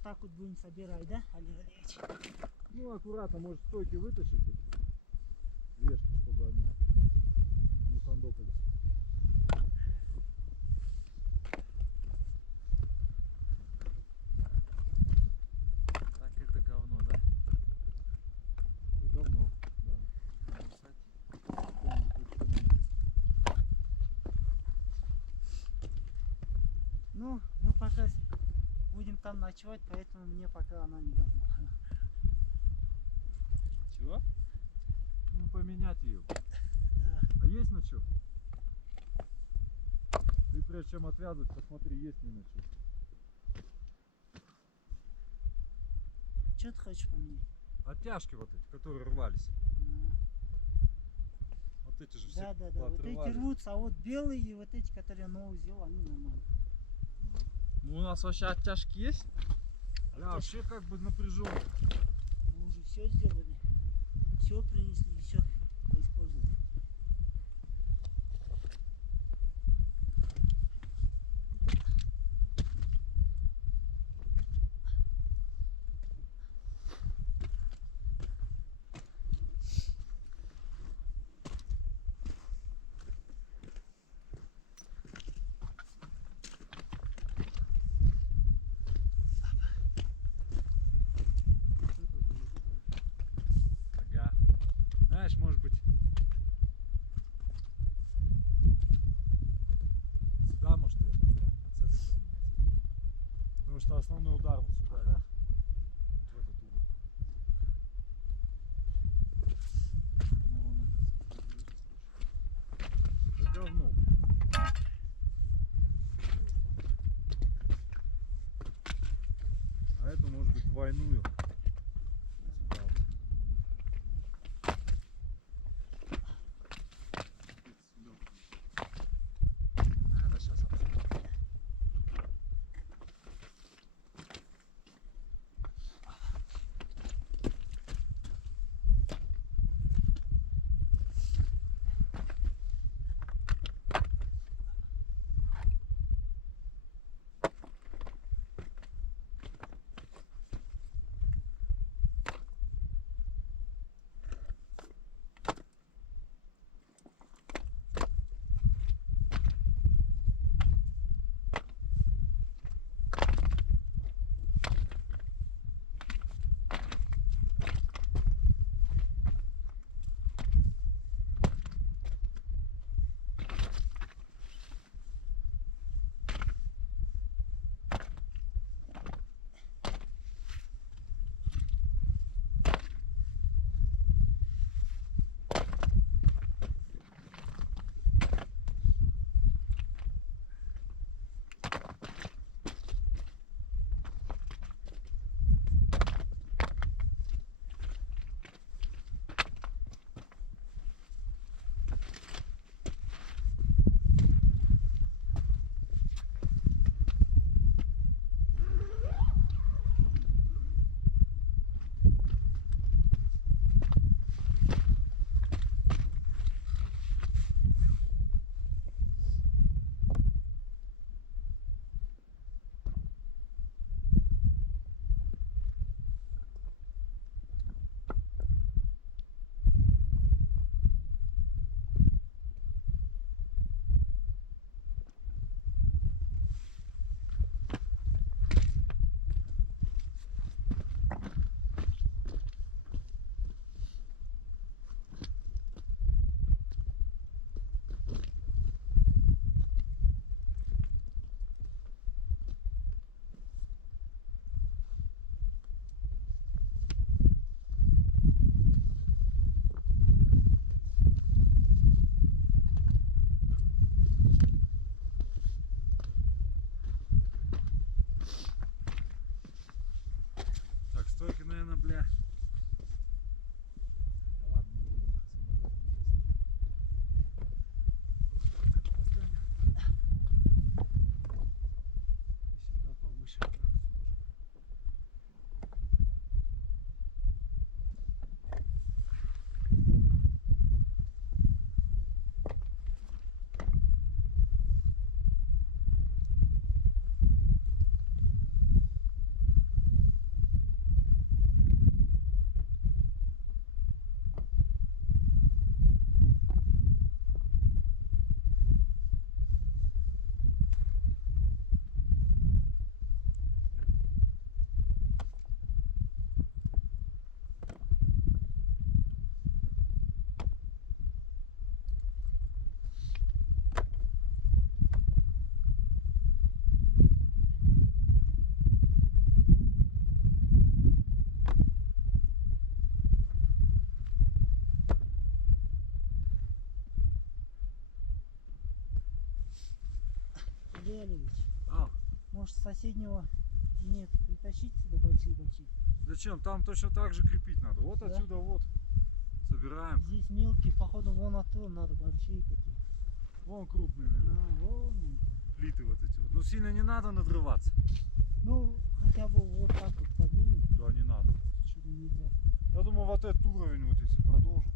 вот так вот будем собирать, да, Олег Олегович? Ну, аккуратно, может, стойки вытащить эти вешки, чтобы они не фандокались. Так, это говно, да? Это говно, да. На высоте. Помню, лучше Ну, мы пока будем там ночевать, поэтому мне пока она не говно. Чего? ну, поменять ее. Да. А есть на что? Ты прежде чем отвязывать, посмотри, есть ли на что. Что ты хочешь поменять? Оттяжки вот эти, которые рвались. Вот эти же все Да, да, да. Вот эти поотрывали. рвутся, а вот белые и вот эти, которые я новые сделал, они нормально. Ну, у нас вообще оттяжки есть? Да, вообще как бы напряженно. Мы уже все сделали. Все принесли, все поиспользовали. Ага. Знаешь, может быть, сюда может ее поставить, вот с этой поменять. Потому что основной удар вот сюда идет, вот в этот угол. Ну, вон этот слушай. Да говно. А эту может быть двойную. Сюда вот. Она сейчас отсюда. Витальевич, А, может с соседнего нет притащить сюда большие-большие? зачем? Там точно так же крепить надо. Вот Да? отсюда вот. Собираем. Здесь мелкие, походу, вон оттуда надо большие такие. Вон крупные лежат. А, вон они. Плиты вот эти вот. Ну сильно не надо надрываться. Ну, хотя бы вот так вот поднимем, Да, не надо. что-то нельзя. Я думаю, вот этот уровень, вот если продолжим.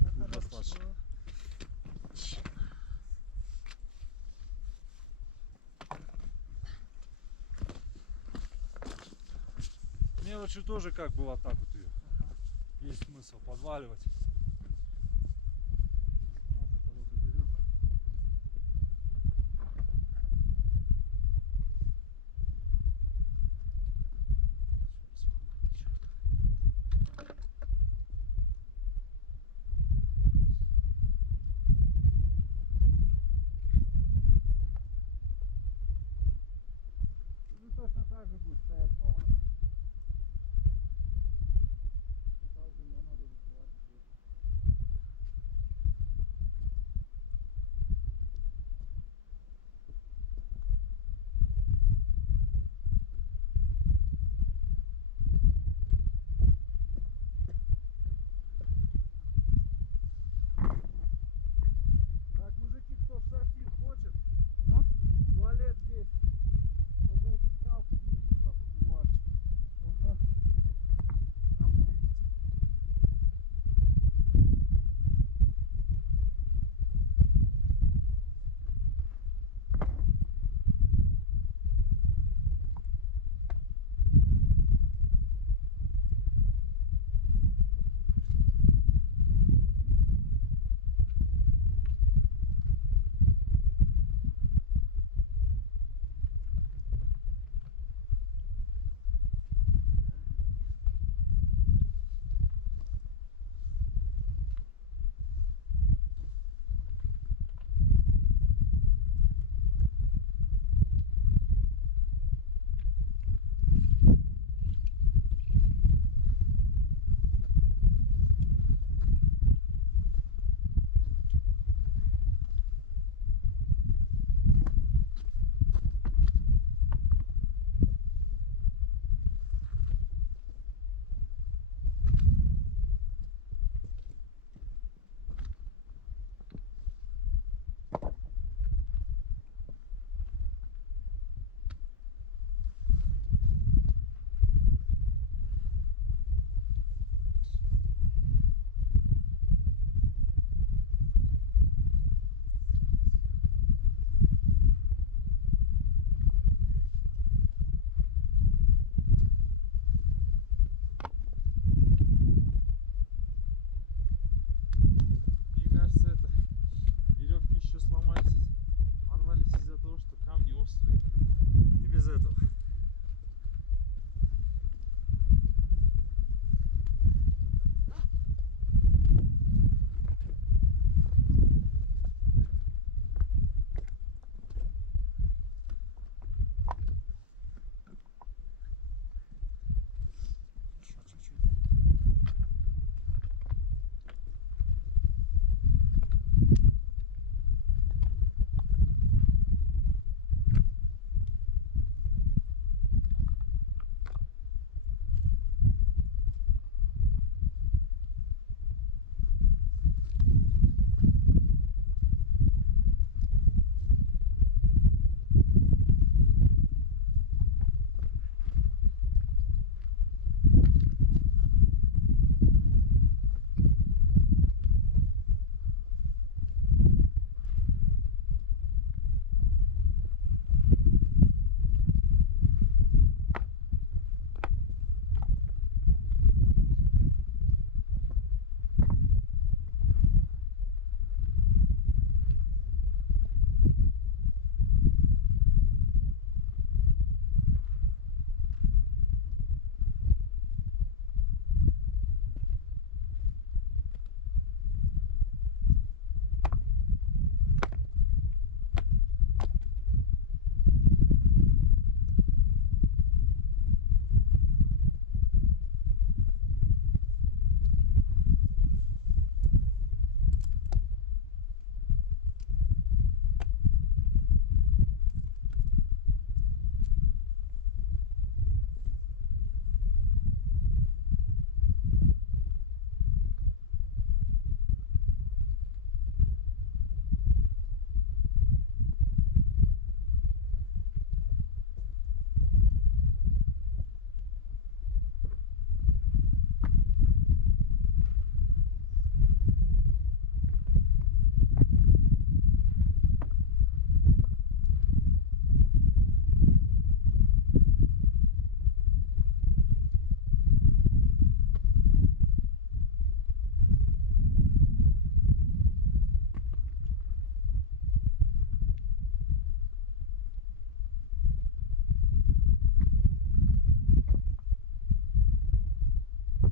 Да, Будет хорошо. достаточно. Мелочью тоже как бы вот так вот ее. Ага. Есть смысл подваливать.